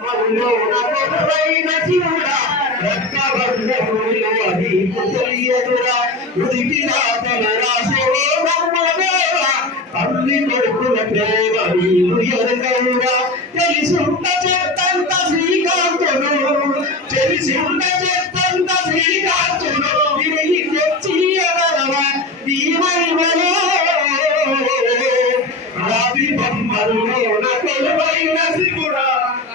కొలువైన శివుడా రక్తబంధములు అది తెలియదురా ఉదికి రాతలు రాసేవో నమ్మదేవా తల్లి కొడుకుల ప్రేమ నీరు ఎరగవురా తెలిసుండ చెత్తంత శ్రీకాంతుడు తెలిసిండ చెత్తంత శ్రీకాంతుడు తిరిగి తెచ్చి ఎదరవా దీవైనలో రాతి బొమ్మల్లోన కొలువైన శివుడా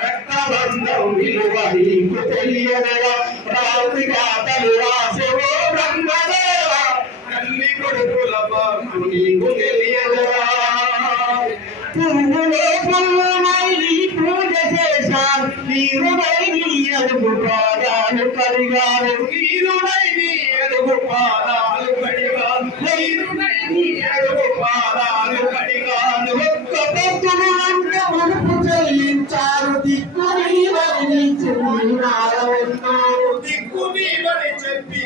రక్తబంధం విలువ నీకు తెలియదరా రాతి గాథలు రాసేవో బ్రహ్మదేవా తల్లి కొడుకుల బాకు నీకు తెలియదరా పువ్వులో పువ్వునై నీ పూజ చేశాను నీరునై నీ అడుగు పాదాలు కడిగాను నీరునై నీ అడుగు పాదాలు కడిగాను నీరునై నీ అడుగు పాదాలు కడిగాను ఒక్క పొద్దును అంటే మునుపు చెల్లించారు దిక్కు నీవని దిక్కు నీవని చెప్పి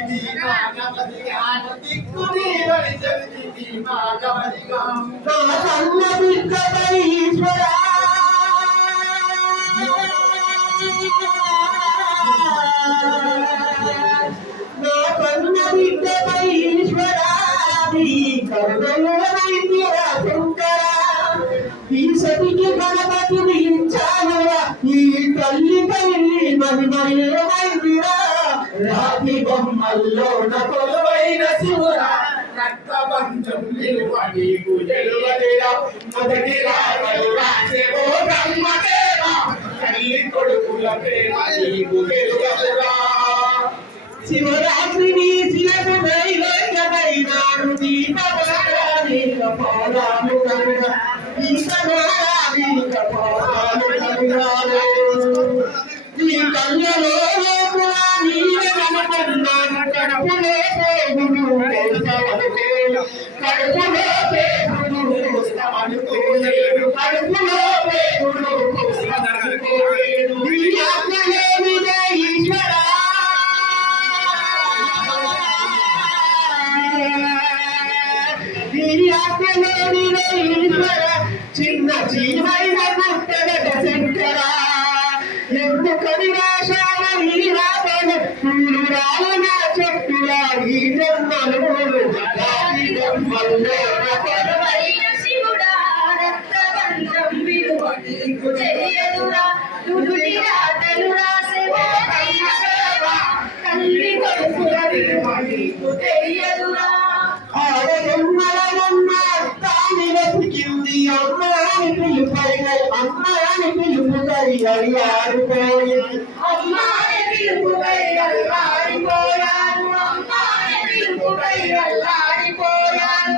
దిక్కు నీవని చెప్పి నా కన్న బిడ్డపై ఈశ్వరా నా కన్న బిడ్డపై ఈశ్వరా నీ కరుణలోనైందిరా శంకరా ఈ సతికి గణపతిని ఇచ్చానురా ఈ తల్లిపై మహిమయేమైందిరా రాతి బొమ్మల్లోన కొలువైన శివురా రక్తబంధం విలువ నీకు తెలియదురా మొదటి రాగలు రాసేవో బ్రహ్మదేవా తల్లి కొడుకుల ప్రేమ నీకు తెలియదురా శివరాత్రిని శిలకు నైవేద్యమైనాడు దీపవారాధీక పాదాలు కనుగా ఈశ్వరాధీక పాదాలు కనుగాను ఈ కళ్ళలో లోపులా నీవే కనుకున్నాను కడుపులో పోగుడు కొలుస్తామనుకోను కడుపులో పేగుడు కొలుస్తామనుకోలేను కడుపులో పేగుడు కొలుస్తామనుకోలేను నీ ఆత్మలేనిదే ఈశ్వరా చిన్న జీవైన పుట్టగట శంకర ఎందుకని రాశాలని రాబను పూలు రాలు నా చెట్టులా ఈ జన్మలు రాతి బొమ్మల్లో కొలువైన శివుడా రక్తబంధం విలువ నీకు తెలియదురా నుదుటి రాతలు రాసేవో బ్రహ్మదేవా తల్లి కొడుకుల విలువ నీకు తెలియదురా అమ్మాని పిలుపై అమ్మాని పిలుపుకై అడిగాడిపోయింది అమ్మాని పిలుపుకై అల్లాడిపోయాను అమ్మాని పిలుపుకై అల్లాడిపోయాను